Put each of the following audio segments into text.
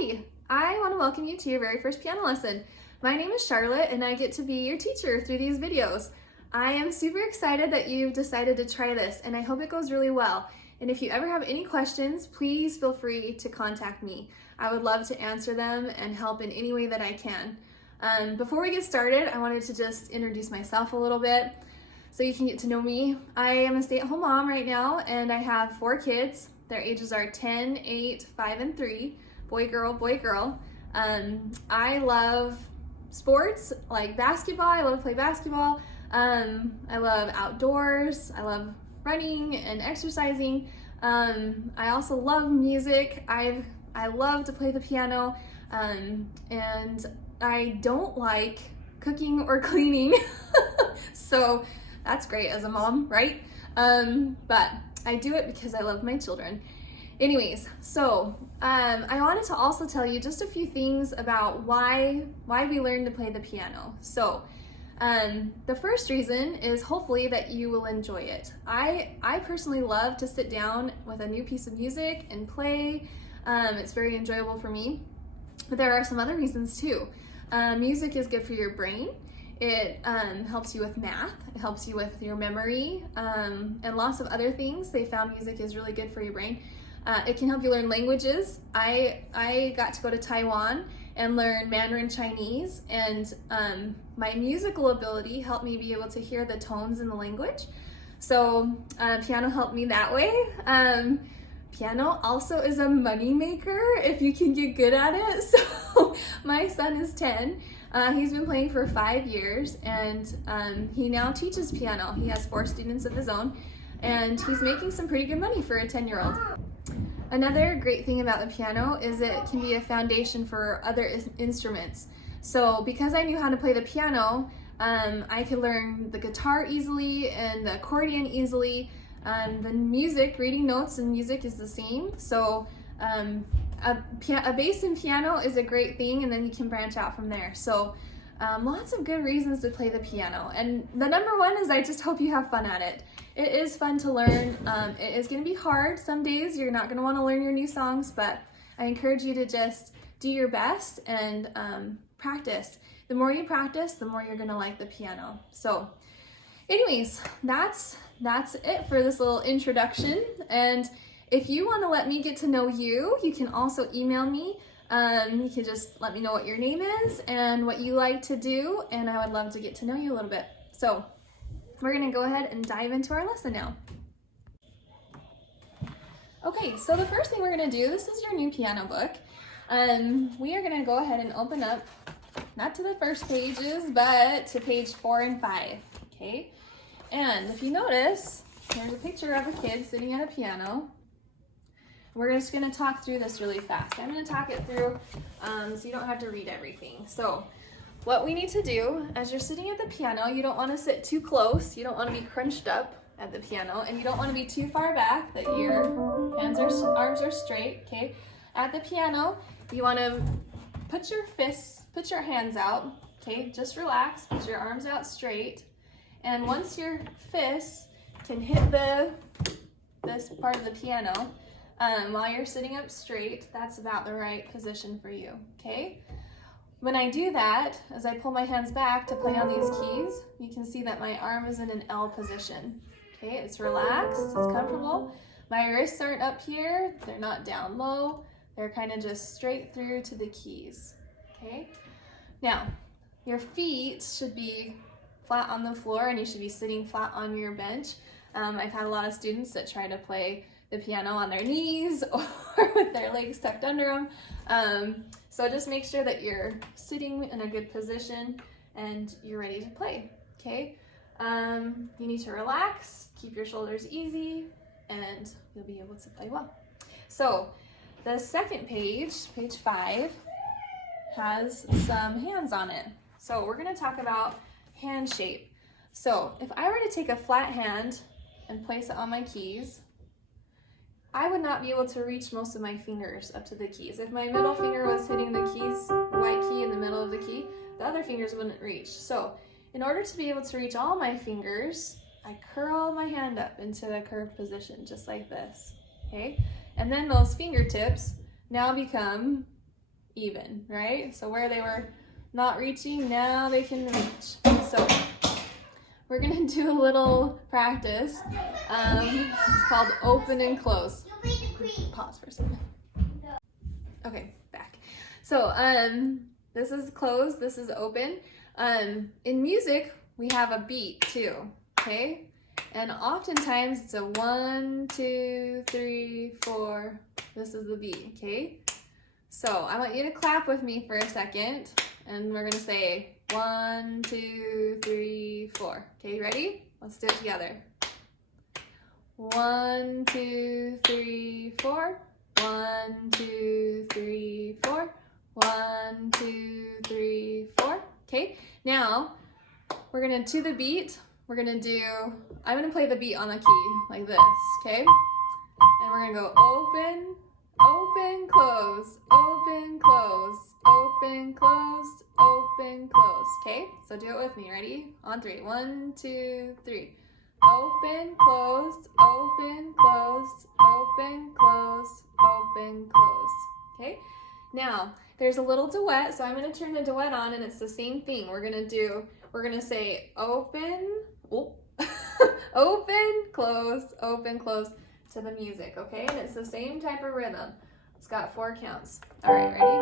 Hi, I want to welcome you to your very first piano lesson. My name is Charlotte and I get to be your teacher through these videos. I am super excited that you've decided to try this and I hope it goes really well. And if you ever have any questions, please feel free to contact me. I would love to answer them and help in any way that I can. Before we get started, I wanted to just introduce myself a little bit so you can get to know me. I am a stay-at-home mom right now and I have 4 kids. Their ages are 10, 8, 5, and 3. Boy, girl, boy, girl. I love sports like basketball. I love to play basketball. I love outdoors. I love running and exercising. I also love music. I love to play the piano. And I don't like cooking or cleaning. So that's great as a mom, right? But I do it because I love my children. Anyways, so I wanted to also tell you just a few things about why we learn to play the piano. So the first reason is hopefully that you will enjoy it. I personally love to sit down with a new piece of music and play. It's very enjoyable for me. But there are some other reasons too. Music is good for your brain. It helps you with math, it helps you with your memory, and lots of other things. They found music is really good for your brain. It can help you learn languages. I got to go to Taiwan and learn Mandarin Chinese, and my musical ability helped me be able to hear the tones in the language. So piano helped me that way. Piano also is a money maker if you can get good at it. So my son is 10. He's been playing for 5 years and he now teaches piano. He has 4 students of his own and he's making some pretty good money for a 10-year-old. Another great thing about the piano is it can be a foundation for other instruments. So because I knew how to play the piano, I could learn the guitar easily and the accordion easily. The music, reading notes and music is the same. So a bass in piano is a great thing, and then you can branch out from there. So lots of good reasons to play the piano. And the number one is I just hope you have fun at it. It is fun to learn. It is going to be hard. Some days you're not going to want to learn your new songs, but I encourage you to just do your best and practice. The more you practice, the more you're going to like the piano. So anyways, that's it for this little introduction. And if you want to let me get to know you, you can also email me. You can just let me know what your name is and what you like to do, and I would love to get to know you a little bit. So we're going to go ahead and dive into our lesson now. Okay, so the first thing we're going to do, this is your new piano book. We are going to go ahead and open up, not to the first pages, but to page 4 and 5. Okay, and if you notice, here's a picture of a kid sitting at a piano. We're just going to talk through this really fast. I'm going to talk it through so you don't have to read everything. So what we need to do as you're sitting at the piano, you don't want to sit too close. You don't want to be crunched up at the piano, and you don't want to be too far back that your arms are straight. Okay, at the piano, you want to put your hands out. Okay, just relax, put your arms out straight. And once your fists can hit this part of the piano, while you're sitting up straight, that's about the right position for you, okay? When I do that, as I pull my hands back to play on these keys, you can see that my arm is in an L position, okay? It's relaxed, it's comfortable. My wrists aren't up here, they're not down low, they're kind of just straight through to the keys, okay? Now, your feet should be flat on the floor and you should be sitting flat on your bench. I've had a lot of students that try to play the piano on their knees or with their legs tucked under them. So just make sure that you're sitting in a good position and you're ready to play, okay? You need to relax, keep your shoulders easy, and you'll be able to play well. So the second page, page 5, has some hands on it. So we're gonna talk about hand shape. So if I were to take a flat hand and place it on my keys, I would not be able to reach most of my fingers up to the keys. If my middle finger was hitting the keys, the white key in the middle of the key, the other fingers wouldn't reach. So in order to be able to reach all my fingers, I curl my hand up into the curved position, just like this, okay? And then those fingertips now become even, right? So where they were not reaching, now they can reach. So we're gonna do a little practice. It's called open and close. Pause for a second. Okay, back. So this is closed, this is open. In music, we have a beat too, okay? And oftentimes it's a 1, 2, 3, 4. This is the beat, okay? So I want you to clap with me for a second, and we're gonna say 1, 2, 3, 4. Okay, ready? Let's do it together. 1, 2, 3, 4. 1, 2, 3, 4. 1, 2, 3, 4. Okay, now we're gonna, to the beat, we're gonna do, I'm gonna play the beat on the key like this, okay? And we're gonna go open, open, close, open, close, open, closed, open, close. Okay, so do it with me. Ready? On 3. 1, 2, 3. Open, closed, open, closed, open, closed, open, closed. Okay, now there's a little duet, so I'm going to turn the duet on, and it's the same thing. We're going to say open, open, close to the music, okay? And it's the same type of rhythm. It's got 4 counts. All right, ready?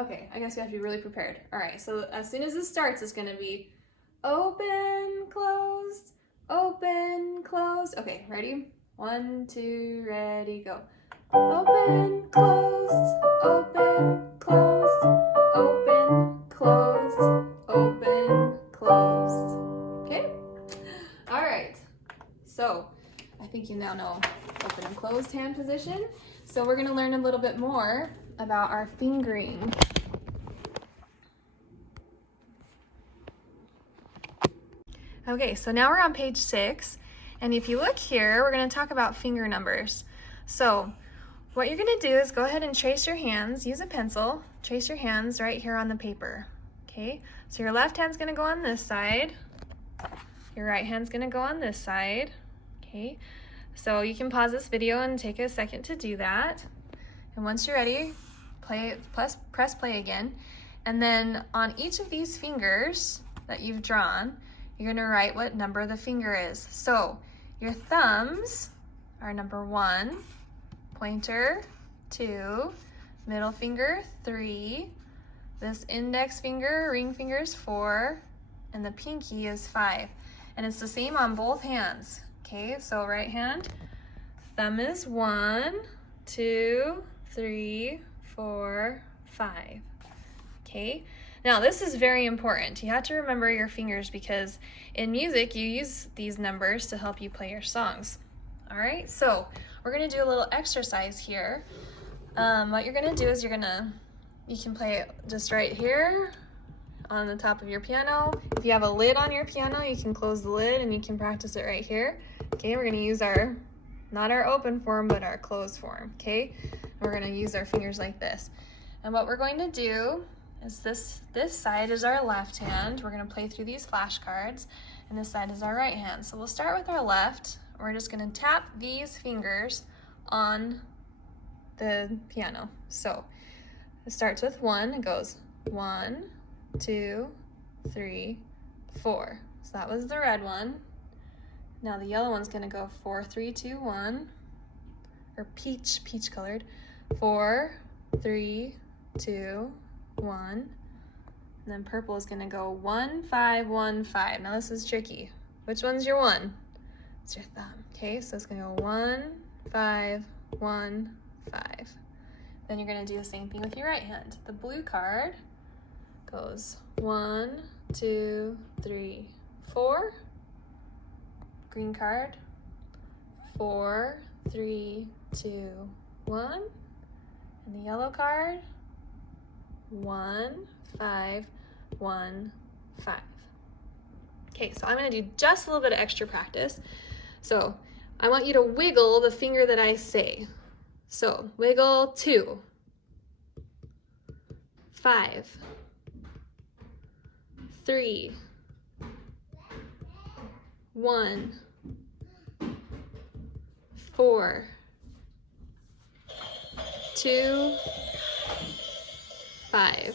Okay, I guess we have to be really prepared. All right, so as soon as this starts, it's going to be open, closed, open, closed. Okay, ready? 1, 2, ready, go. Open, closed, open, closed, open, closed, open, closed. Okay? All right. So I think you now know open and closed hand position. So we're going to learn a little bit more about our fingering. Okay, so now we're on page 6, and if you look here, we're going to talk about finger numbers. So what you're going to do is go ahead and trace your hands, use a pencil, trace your hands right here on the paper. Okay, so your left hand's going to go on this side, your right hand's going to go on this side. Okay, so you can pause this video and take a second to do that. And once you're ready, press play again. And then on each of these fingers that you've drawn, you're gonna write what number the finger is. So your thumbs are number 1, pointer 2, middle finger 3, this index finger, ring finger is 4, and the pinky is 5. And it's the same on both hands. Okay, so right hand, thumb is 1, 2, 3, 4, 5. Okay, now this is very important. You have to remember your fingers because in music you use these numbers to help you play your songs. All right, so we're gonna do a little exercise here. What you're gonna do is you can play it just right here on the top of your piano. If you have a lid on your piano, you can close the lid and you can practice it right here. Okay, we're gonna use not our open form, but our closed form, okay? We're gonna use our fingers like this. And what we're going to do is this side is our left hand. We're gonna play through these flashcards, and this side is our right hand. So we'll start with our left. We're just gonna tap these fingers on the piano. So it starts with 1, it goes 1, 2, 3, 4. So that was the red one. Now the yellow one's gonna go 4, 3, 2, 1, or peach colored. 4, 3, 2, 1. And then purple is gonna go 1, 5, 1, 5. Now this is tricky. Which one's your 1? It's your thumb. Okay, so it's gonna go 1, 5, 1, 5. Then you're gonna do the same thing with your right hand. The blue card goes 1, 2, 3, 4. Green card, 4, 3, 2, 1. And the yellow card, 1, 5, 1, 5. Okay, so I'm gonna do just a little bit of extra practice. So I want you to wiggle the finger that I say. So wiggle 2, 5, 3, 1, 4, 2, 5.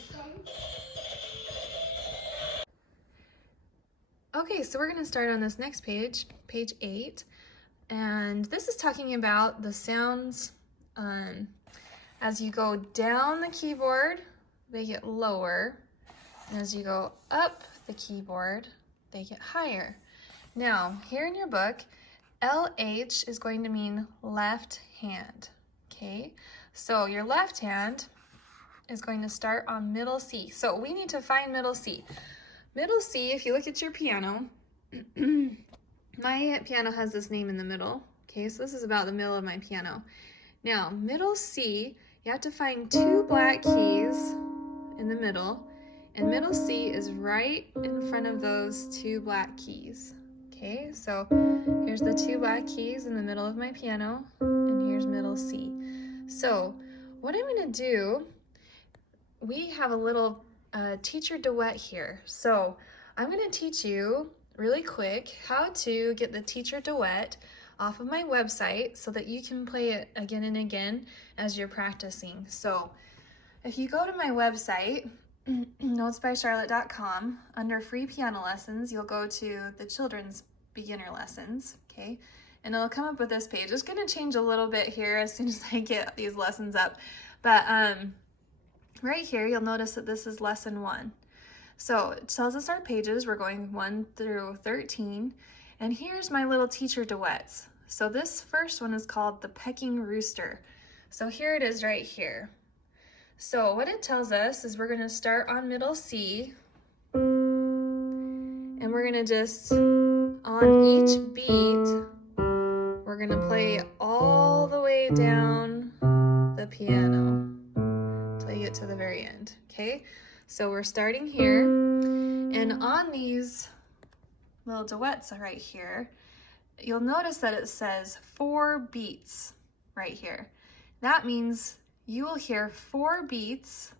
Okay, so we're going to start on this next page, page 8, and this is talking about the sounds as you go down the keyboard, they get lower, and as you go up the keyboard, they get higher. Now, here in your book, LH is going to mean left hand, okay? So your left hand is going to start on middle C. So we need to find middle C. Middle C, if you look at your piano, my piano has this name in the middle, okay? So this is about the middle of my piano. Now, middle C, you have to find 2 black keys in the middle, and middle C is right in front of those 2 black keys. Okay, so here's the 2 black keys in the middle of my piano, and here's middle C. So what I'm going to do, we have a little teacher duet here. So I'm going to teach you really quick how to get the teacher duet off of my website so that you can play it again and again as you're practicing. So if you go to my website, notesbycharlotte.com, under free piano lessons, you'll go to the children's beginner lessons, okay? And it'll come up with this page. It's going to change a little bit here as soon as I get these lessons up. But right here, you'll notice that this is lesson 1. So it tells us our pages. We're going 1 through 13. And here's my little teacher duets. So this first one is called The Pecking Rooster. So here it is right here. So what it tells us is we're going to start on middle C, and we're going to just, on each beat, we're going to play all the way down the piano until you get to the very end, okay? So we're starting here, and on these little duets right here, you'll notice that it says 4 beats right here. That means you will hear 4 beats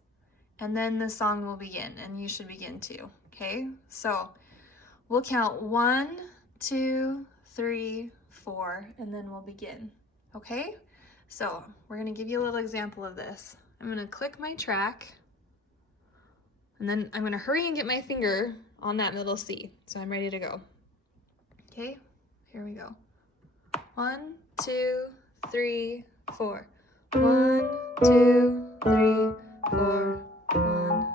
and then the song will begin, and you should begin too, okay? So we'll count 1, 2, 3, 4, and then we'll begin, okay? So we're gonna give you a little example of this. I'm gonna click my track, and then I'm gonna hurry and get my finger on that middle C, so I'm ready to go. Okay, here we go. 1, 2, 3, 4. 1, 2, 3, 4, 1.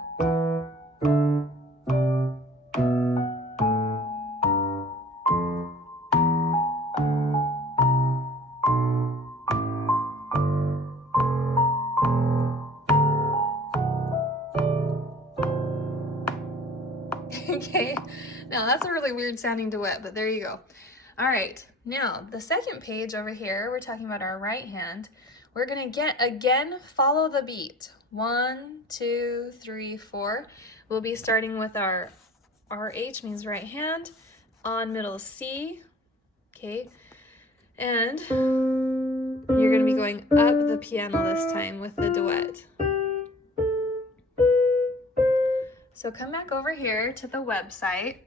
Okay, now that's a really weird sounding duet, but there you go. All right, now the second page over here, we're talking about our right hand. We're gonna again follow the beat. 1, 2, 3, 4. We'll be starting with our RH, means right hand, on middle C, okay? And you're gonna be going up the piano this time with the duet. So come back over here to the website,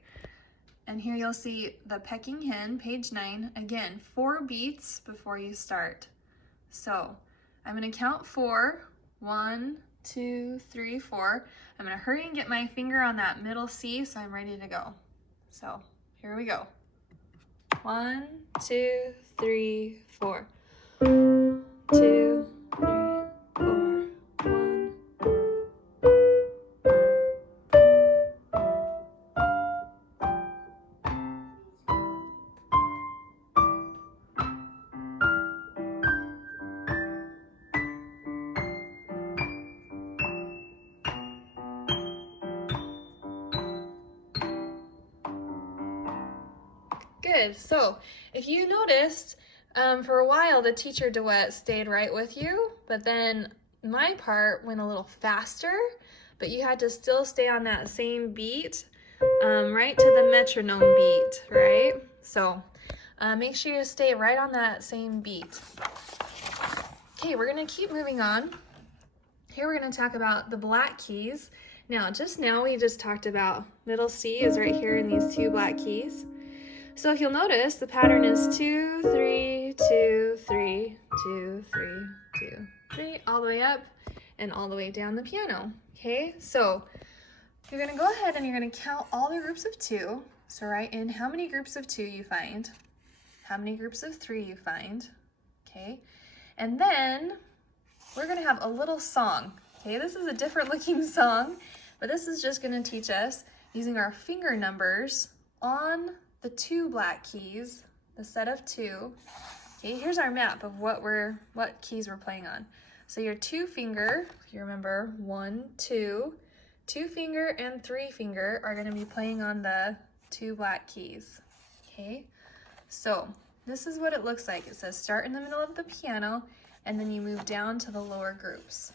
and here you'll see the Pecking Hen, page 9. Again, 4 beats before you start. So I'm going to count 4. 1, 2, 3, 4. I'm going to hurry and get my finger on that middle C so I'm ready to go. So here we go. 1, 2, 3, 4. 2, 3, 4. 1. Good. So if you noticed, for a while the teacher duet stayed right with you, but then my part went a little faster, but you had to still stay on that same beat, right to the metronome beat, right? So make sure you stay right on that same beat. Okay, we're going to keep moving on. Here we're going to talk about the black keys. Now, just now we just talked about middle C is right here in these 2 black keys. So if you'll notice, the pattern is 2, 3, 2, 3, 2, 3, 2, 3, all the way and all the way down the piano. Okay, so you're gonna go ahead and you're gonna count all the groups of 2. So write in how many groups of 2 you find, how many groups of 3 you find, okay? And then we're gonna have a little song, okay? This is a different looking song, but this is just gonna teach us using our finger numbers on the 2 black keys, the set of 2. Okay, here's our map of what keys we're playing on. So your 2 finger, if you remember 1, 2, 2 finger and 3 finger are gonna be playing on the 2 black keys, okay? So this is what it looks like. It says start in the middle of the piano and then you move down to the lower groups.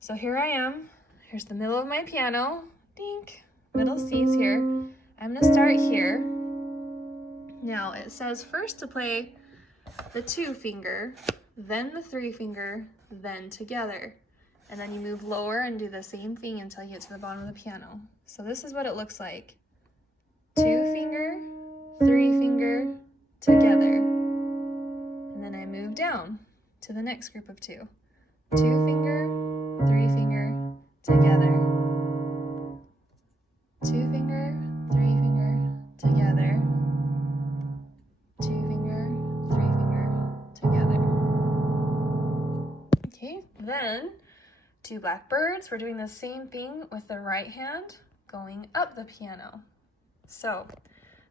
So here I am, here's the middle of my piano, dink, middle C's here. I'm gonna start here. Now it says first to play the 2 finger, then the 3 finger, then together. And then you move lower and do the same thing until you get to the bottom of the piano. So this is what it looks like. 2 finger, 3 finger, together. And then I move down to the next group of 2. 2 finger, 3 finger, together. 2 finger, 3 finger, together. 2 finger, 3 finger, together. Okay, then 2 blackbirds. We're doing the same thing with the right hand going up the piano. So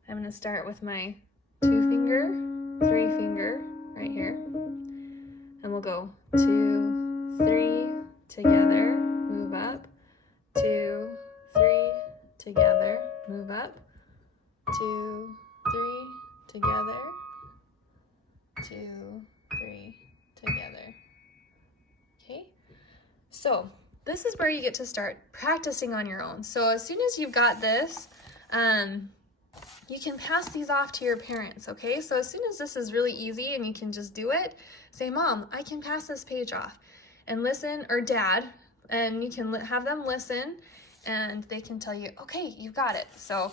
I'm going to start with my 2 finger, 3 finger right here. And we'll go 2, 3, together, move up, 2, 3, together, move up, 2, 3, together, 2, 3, together. Okay, so this is where you get to start practicing on your own. So as soon as you've got this, you can pass these off to your parents, okay? So as soon as this is really easy and you can just do it, say, Mom, I can pass this page off, and listen, or Dad, and you can have them listen and they can tell you, okay, you got it. So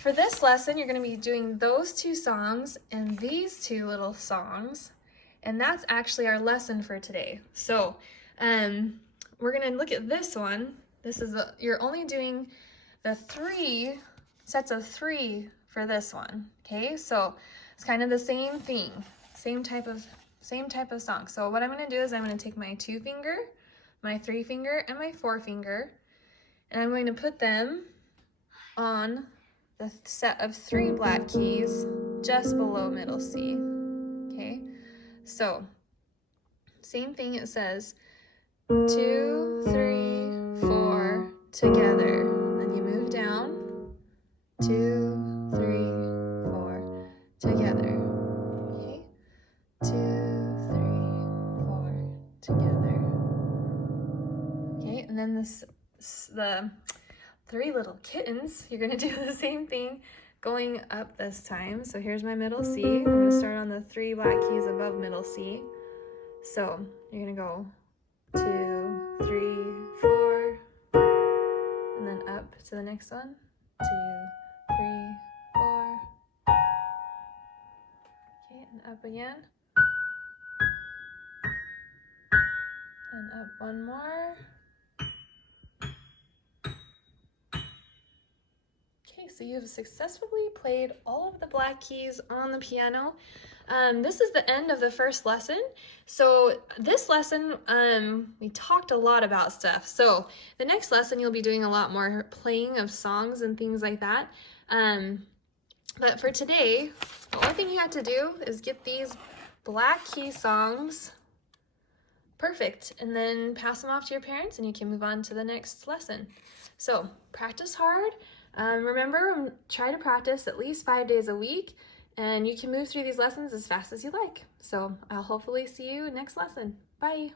for this lesson, you're gonna be doing those 2 songs and these 2 little songs, and that's actually our lesson for today. So we're gonna look at this one. This is you're only doing the 3 sets of 3 for this one, okay? So it's kind of the same thing, same type of song. So what I'm gonna do is I'm gonna take my 2 finger, my 3 finger, and my 4 finger, and I'm going to put them on the set of 3 black keys just below middle C, okay? So same thing, it says 2, 3, 4, together. Then you move down, 2, 3, 4, together. Okay, 2, 3, 4, together. Okay, and then the 3 little kittens, you're gonna do the same thing going up this time. So here's my middle C. I'm gonna start on the 3 black keys above middle C. So you're gonna go 2, 3, 4, and then up to the next one. 2, 3, 4. Okay, and up again. And up one more. Okay, so you've successfully played all of the black keys on the piano. This is the end of the first lesson. So this lesson, we talked a lot about stuff. So the next lesson, you'll be doing a lot more playing of songs and things like that. But for today, the only thing you have to do is get these black key songs perfect, and then pass them off to your parents and you can move on to the next lesson. So practice hard. Remember, try to practice at least 5 days a week, and you can move through these lessons as fast as you like. So I'll hopefully see you next lesson. Bye.